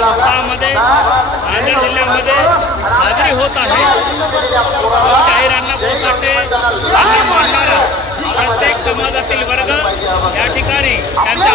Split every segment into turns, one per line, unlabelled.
उत्साहामध्ये नांदेड जिल्ह्यामध्ये साजरी होत आहे. शाहिरांना अण्णाभाऊ साठे यांना मानणारा प्रत्येक समाजातील वर्ग या ठिकाणी त्यांच्या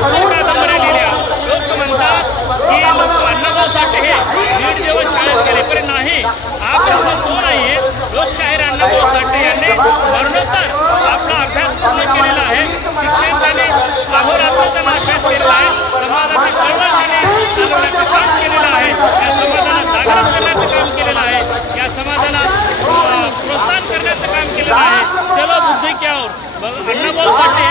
पंच्याहत्तर कादंबऱ्या लिहिल्या लोक म्हणतात की अण्णाभाऊ साठे हे नीट दिवस शाळेत गेले पण नाही हा प्रश्न तो नाही लोकशाहीर अण्णाभाऊ साठे यांनी मरणोत्तर आपला अभ्यास पूर्ण केलेला आहे. शिक्षण त्यांनी अहोरात्र त्यांना अभ्यास केलेला आहे. समाजाची चळवळ त्यांनी चालवण्याचं काम केलेलं आहे. या समाजाला जागृत करण्याचं काम केलेलं आहे. या समाजाला प्रोत्साहन करण्याचं काम केलेलं आहे. चलो बुद्धी क्या और अण्णाभाऊ साठे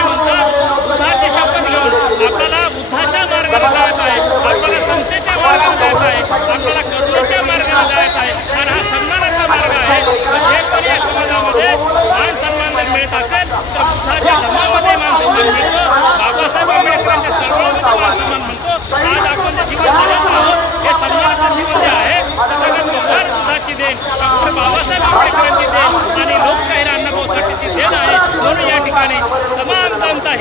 आंबेडकरांची देण आणि देण आहे म्हणून या ठिकाणी समान जनता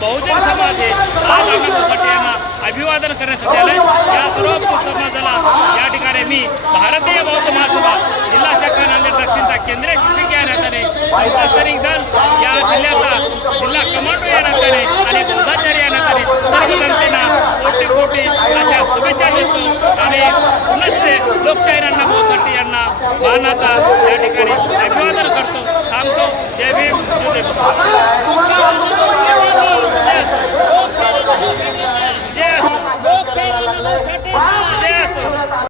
बहुजन समाज हे आज अण्णाभाऊ यांना अभिवादन करण्यासाठी आलं या सर्व समाजाला या ठिकाणी मी भारतीय बौद्ध महासभा जिल्हा शाखा नांदेड दक्षिणचा केंद्रीय शिक्षक या नात्याने संत सैनिक दल या जिल्ह्याचा जिल्हा कमांडो या नात्याने आणि बौद्धाचार्य या नात्याने सर्व जनतेना कोटी कोटी अशा शुभेच्छा देतो आणि पुनश्च लोकशाहीर अण्णाभाऊ साठे यांना मानाचा या ठिकाणी अभिवादन करतो.